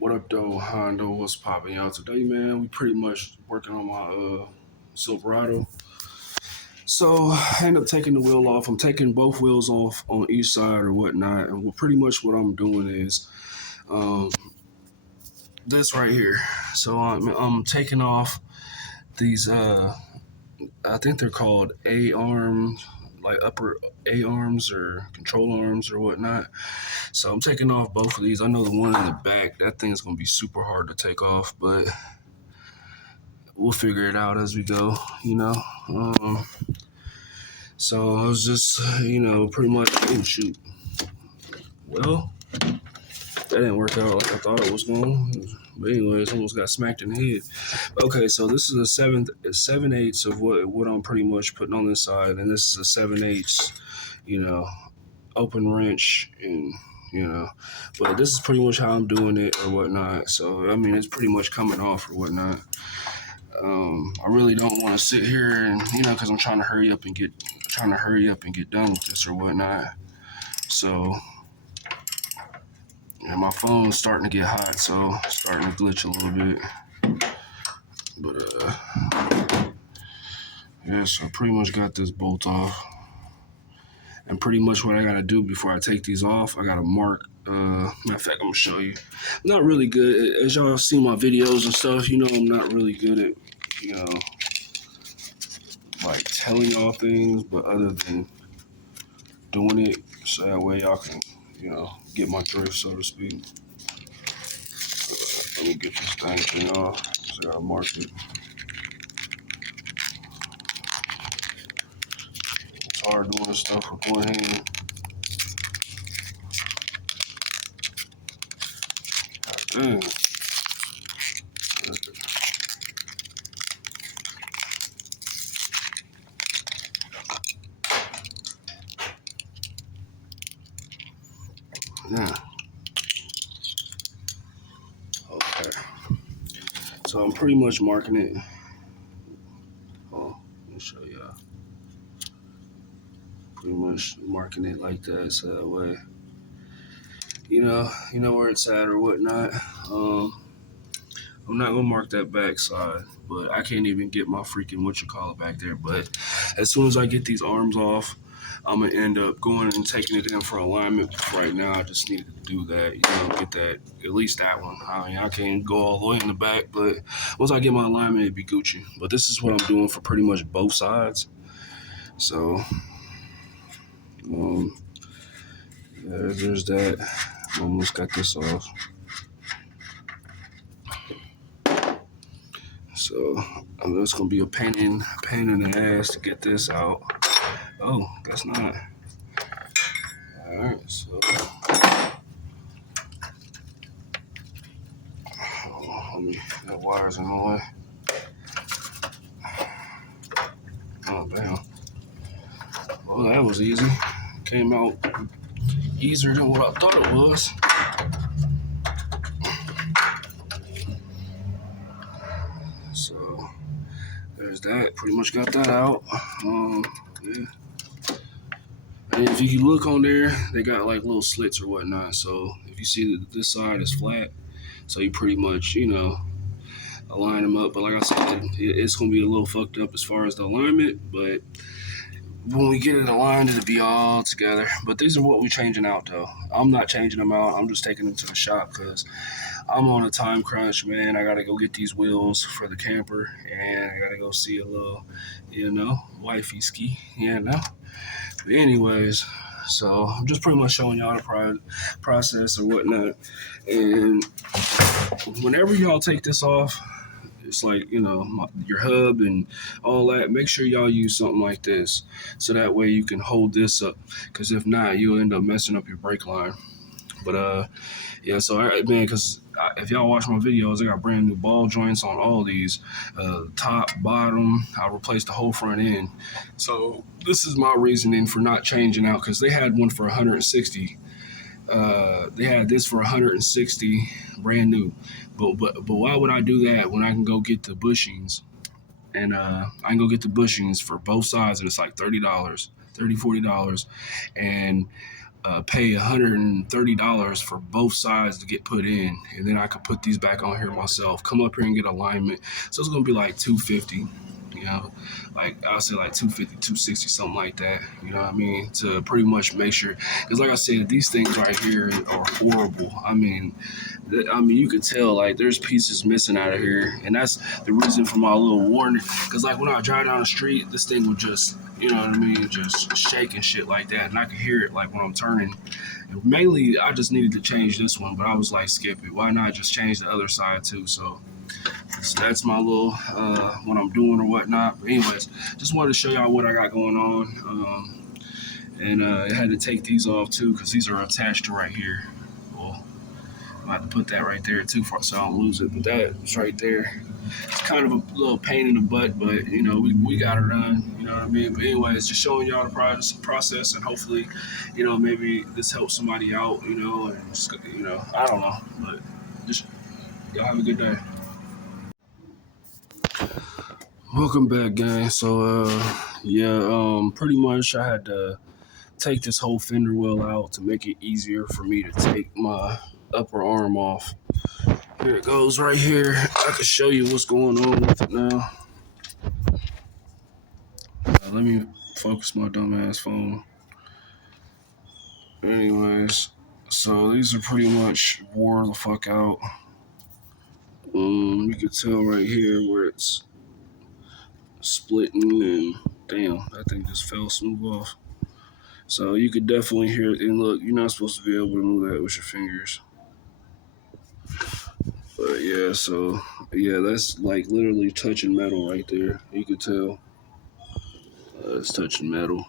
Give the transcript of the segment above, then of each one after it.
What up, though, Hondo? What's popping out today, man? We pretty much working on my Silverado. So I end up taking the wheel off. I'm taking both wheels off on each side or whatnot, and pretty much what I'm doing is um, this right here. So I'm taking off these. I think they're called A arms, like upper A arms or control arms or whatnot. So I'm taking off both of these. I know the one in the back, that thing's gonna be super hard to take off, but we'll figure it out as we go, you know. Um, so I was just, pretty much, oh shoot. Well, that didn't work out like I thought it was going. But anyways, almost got smacked in the head. Okay, so this is a 7/8 of what I'm pretty much putting on this side, and this is a 7/8, you know, open wrench, and but this is pretty much how I'm doing it or whatnot. So I mean, it's pretty much coming off or whatnot. I really don't want to sit here and because I'm trying to hurry up and get done with this or whatnot. So my phone's starting to get hot, so it's starting to glitch a little bit. But yeah, so I pretty much got this bolt off, and pretty much what I gotta do before I take these off, I gotta mark. Matter of fact, I'm gonna show you. I'm not really good as y'all see my videos and stuff. I'm not really good at you know like telling y'all things, but other than doing it so that way y'all can, get my drift, so to speak. Let me get this thing off. So I gotta mark it. It's hard doing this stuff with one hand. God dang. Yeah. Okay. So I'm pretty much marking it. Oh, let me show y'all. Pretty much marking it like that, so that way, you know where it's at or whatnot. I'm not gonna mark that back side, but I can't even get my freaking back there. But as soon as I get these arms off, I'm gonna end up going and taking it in for alignment. Right now, I just needed to do that, get that, at least that one. I mean, I can't go all the way in the back, but once I get my alignment, it'd be Gucci. But this is what I'm doing for pretty much both sides. So, um, yeah, there's that. Almost got this off. So it's gonna be a pain in the ass to get this out. Oh, that's not. All right, so let me. That wire's in the way. Oh damn. Well, that was easy. Came out easier than what I thought it was. So there's that. Pretty much got that out. Yeah. And if you look on there, they got like little slits or whatnot. So if you see that this side is flat, so you pretty much, align them up. But like I said, it's going to be a little fucked up as far as the alignment. But when we get it aligned, it'll be all together. But these are what we're changing out, though. I'm not changing them out. I'm just taking them to the shop because I'm on a time crunch, man. I got to go get these wheels for the camper. And I got to go see a little, wifey ski, But anyways, so I'm just pretty much showing y'all the process or whatnot. And whenever y'all take this off, it's like, your hub and all that. Make sure y'all use something like this so that way you can hold this up. Because if not, you'll end up messing up your brake line. But yeah, so man, because if y'all watch my videos, I got brand new ball joints on all these, top, bottom. I replaced the whole front end. So this is my reasoning for not changing out because they had one for 160. They had this for 160, brand new. But why would I do that when I can go get the bushings? And I can go get the bushings for both sides, and it's like $30, $40, and pay $130 for both sides to get put in, and then I could put these back on here myself. Come up here and get alignment. So it's gonna be like $250. You know, like I'll say like 250, 260, something like that. You know what I mean? To pretty much make sure, because like I said, these things right here are horrible. I mean, you could tell like there's pieces missing out of here, and that's the reason for my little warning. Because like when I drive down the street, this thing would just, you know what I mean, just shake and shit like that, and I could hear it like when I'm turning. And mainly, I just needed to change this one, but I was like, skip it. Why not just change the other side too? So that's my little what I'm doing or whatnot. But anyways, just wanted to show y'all what I got going on. And I had to take these off too because these are attached to right here. Well, I have to put that right there too so I don't lose it. But that's right there. It's kind of a little pain in the butt, but you know, we got it done. You know what I mean? But anyways, just showing y'all the process, and hopefully, you know, maybe this helps somebody out. You know, and you know, I don't know, but just y'all have a good day. Welcome back, gang. So, yeah, pretty much I had to take this whole fender well out to make it easier for me to take my upper arm off. Here it goes right here. I can show you what's going on with it now. Let me focus my dumbass phone. Anyways, so these are pretty much wore the fuck out. You can tell right here where it's splitting, and damn, that thing just fell smooth off. So you could definitely hear it. And look, you're not supposed to be able to move that with your fingers. But yeah, so yeah, that's like literally touching metal right there. You could tell it's touching metal.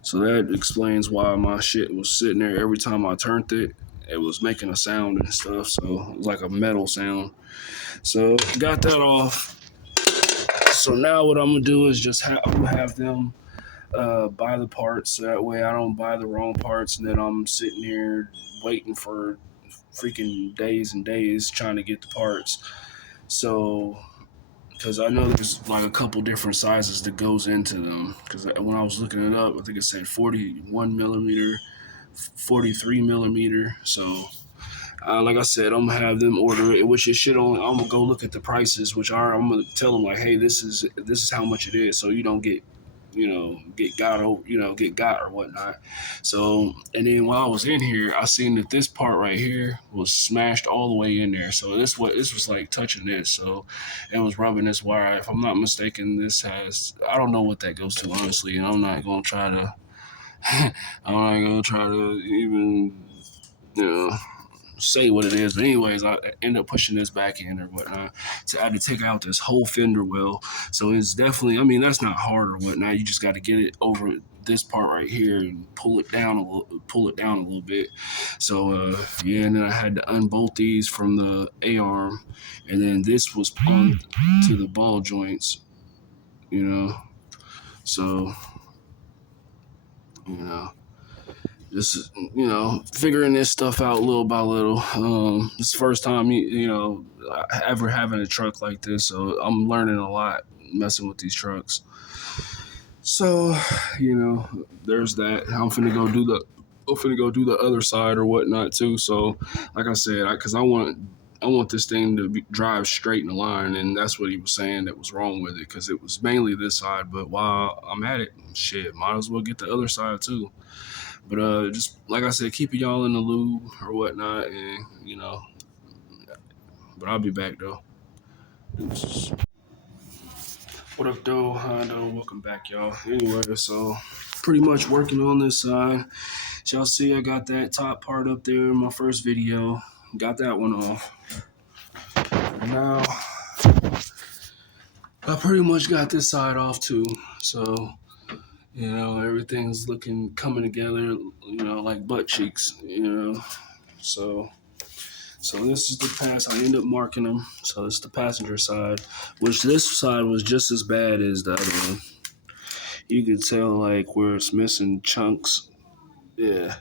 So that explains why my shit was sitting there every time I turned it. It was making a sound and stuff. So it was like a metal sound. So got that off. So now what I'm gonna do is just I'm gonna have them buy the parts. So that way I don't buy the wrong parts, and then I'm sitting here waiting for freaking days and days trying to get the parts. So, because I know there's like a couple different sizes that goes into them. Because when I was looking it up, I think it said 41 millimeter, 43 millimeter. So, like I said, I'm gonna have them order it, which it should only. I'm gonna go look at the prices, which I'm gonna tell them like, hey, this is how much it is, so you don't get, you know, get got or whatnot. So, and then while I was in here, I seen that this part right here was smashed all the way in there. So this was like touching this, so it was rubbing this wire. If I'm not mistaken, this has, I don't know what that goes to honestly, and I'm not gonna try to. I'm not gonna try to even, you know, say what it is. But anyways, I end up pushing this back in or whatnot. So I had to take out this whole fender well. So it's definitely, I mean, that's not hard or whatnot. You just got to get it over this part right here and pull it down a little bit. So yeah, and then I had to unbolt these from the A-arm, and then this was plugged to the ball joints, you know. So, you know, this is, you know, figuring this stuff out little by little. It's the first time, you know, ever having a truck like this, so I'm learning a lot messing with these trucks. So, you know, there's that. I'm finna go do the other side or whatnot too. So, like I said, because I want this thing to drive straight in the line, and that's what he was saying that was wrong with it, because it was mainly this side. But while I'm at it, shit, might as well get the other side too. But just like I said, keeping y'all in the loop or whatnot, and you know. But I'll be back though. What up, though? Hondo, welcome back, y'all. Anyway, so pretty much working on this side. So y'all see, I got that top part up there in my first video. Got that one off. Now I pretty much got this side off too. So, you know, everything's coming together, you know, like butt cheeks, you know. So this is the pass. I end up marking them. So this is the passenger side, which this side was just as bad as the other one. You could tell like where it's missing chunks. Yeah,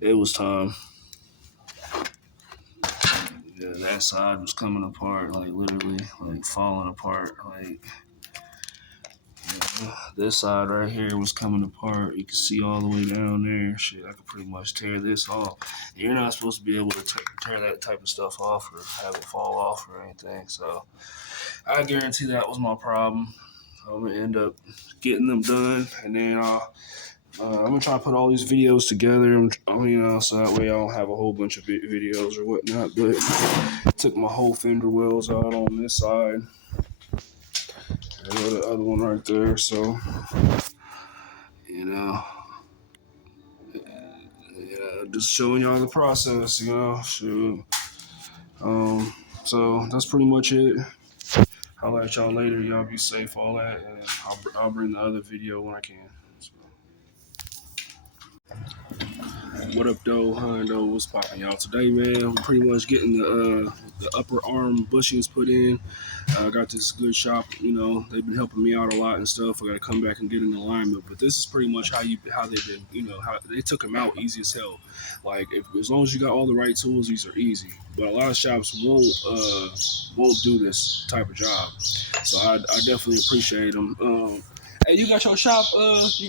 it was time. Yeah, that side was coming apart, like literally, like falling apart. Like, yeah, This side right here was coming apart. You can see all the way down there. Shit, I could pretty much tear this off. You're not supposed to be able to tear that type of stuff off or have it fall off or anything. So I guarantee that was my problem. I'm gonna end up getting them done, and then I'm gonna try to put all these videos together. So that way I don't have a whole bunch of videos or whatnot. But I took my whole fender wells out on this side. And the other one right there. So you know, just showing y'all the process. Shoot. So that's pretty much it. I'll let y'all later. Y'all be safe, all that, and I'll bring the other video when I can. So. What up, though? Though? What's poppin', y'all? Today, man, I'm pretty much getting the upper arm bushings put in. I got this good shop. They've been helping me out a lot and stuff. I got to come back and get an alignment. But this is pretty much how they've been. How they took them out easy as hell. Like as long as you got all the right tools, these are easy. But a lot of shops won't do this type of job. So I definitely appreciate them. Hey, you got your shop. Just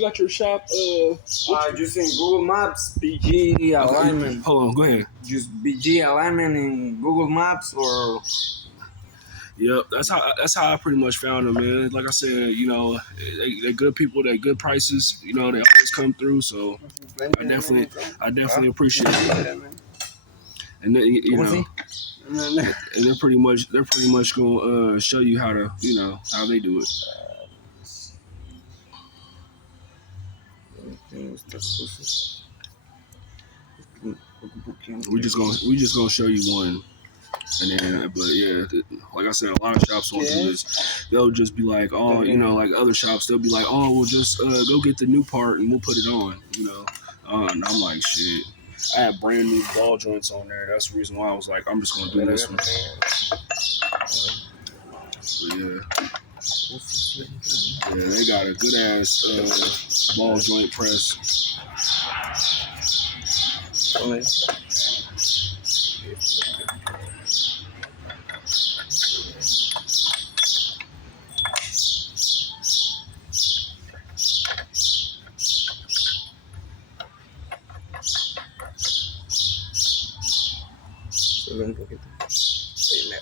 in Google Maps, BG alignment. Okay. Hold on, go ahead. Just BG alignment in Google Maps or. Yep, that's how I pretty much found them, man. Like I said, they're good people, they're good prices. They always come through. So I definitely appreciate it. And then, and they're pretty much gonna show you how to, how they do it. We just gonna show you one. And then, but yeah, like I said, a lot of shops won't do this. They'll just be like, oh, like other shops, they'll be like, oh, we'll just go get the new part and we'll put it on, and I'm like, shit. I had brand new ball joints on there. That's the reason why I was like, I'm just gonna do this one. But yeah, they got a good ass ball joint press. Un poquito. Primero.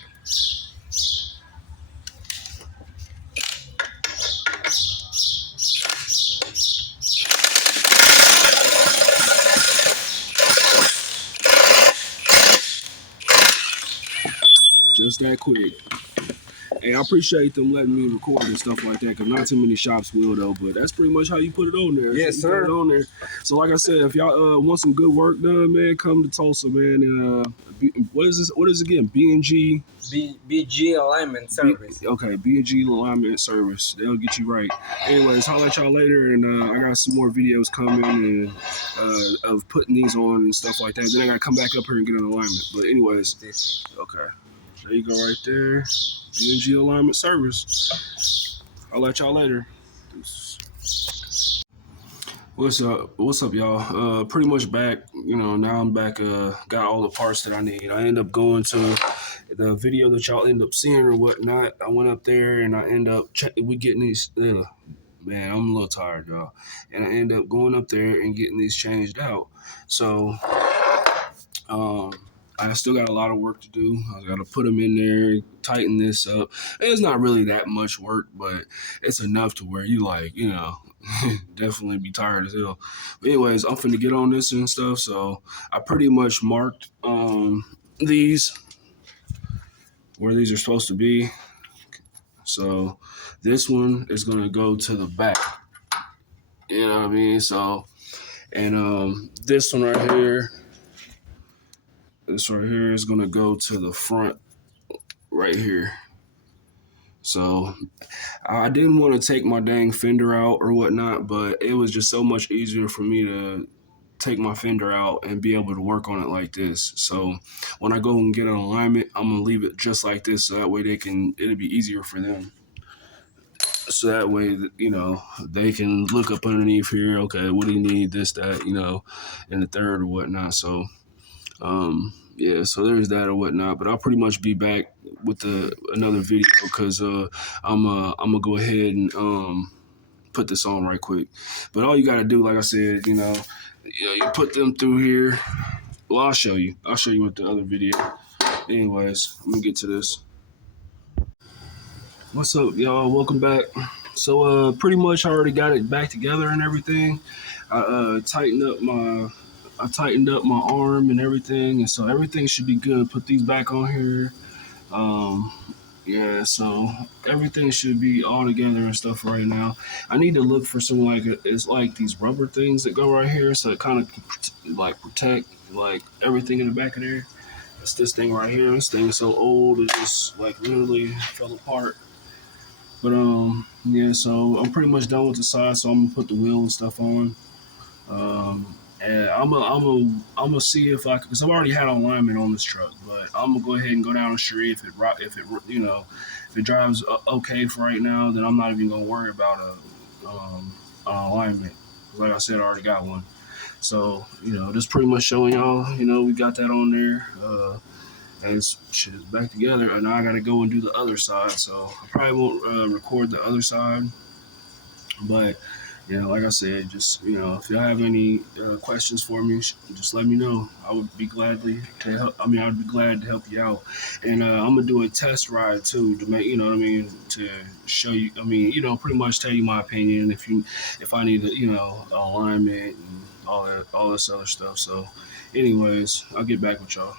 Just that quick. Hey, I appreciate them letting me record and stuff like that, because not too many shops will, though. But that's pretty much how you put it on there. Yes, sir. Put it on there. So, like I said, if y'all want some good work done, man, come to Tulsa, man. And what is this? What is it again? B&G? BG alignment service. Okay, B&G alignment service. They'll get you right. Anyways, I'll let y'all later, and I got some more videos coming and of putting these on and stuff like that. Then I got to come back up here and get an alignment. But anyways, okay. There you go right there. B&G alignment service. I'll let y'all later. What's up, y'all? Pretty much back. Now I'm back. Got all the parts that I need. I end up going to the video that y'all end up seeing or whatnot. I went up there and I end up we getting these. Man, I'm a little tired, y'all. And I end up going up there and getting these changed out. So, I still got a lot of work to do. I got to put them in there, tighten this up. It's not really that much work, but it's enough to where you definitely be tired as hell. But anyways, I'm finna get on this and stuff. So I pretty much marked these where these are supposed to be. So this one is gonna go to the back. You know what I mean? So, and this one right here. This right here is going to go to the front right here. So I didn't want to take my dang fender out or whatnot, but it was just so much easier for me to take my fender out and be able to work on it like this. So when I go and get an alignment, I'm going to leave it just like this. So that way it'll be easier for them. So that way, they can look up underneath here. Okay, what do you need? This, that, and the third or whatnot. So, yeah, so there's that or whatnot, but I'll pretty much be back with another video because I'm gonna go ahead and put this on right quick. But all you got to do, like I said, you put them through here. Well, I'll show you. I'll show you with the other video. Anyways, let me get to this. What's up, y'all? Welcome back. So, pretty much I already got it back together and everything. I tightened up my arm and everything, and so everything should be good. Put these back on here. Um, yeah, so everything should be all together and stuff right now. I need to look for some it's like these rubber things that go right here, so it kind of like protect like everything in the back of there. It's this thing right here. This thing is so old, it just like literally fell apart. But yeah, so I'm pretty much done with the side, so I'm gonna put the wheel and stuff on. And I'm gonna see if I, because I've already had alignment on this truck, but I'm gonna go ahead and go down the street. If it drives okay for right now, then I'm not even gonna worry about an alignment. Like I said, I already got one. So just pretty much showing y'all, we got that on there. And it's shit back together, and now I gotta go and do the other side. So I probably won't record the other side, but like I said, just if y'all have any questions for me, just let me know. I would be gladly to help. I mean, I'd be glad to help you out. And I'm gonna do a test ride too to make to show you. I mean, pretty much tell you my opinion if I need alignment and all this other stuff. So, anyways, I'll get back with y'all.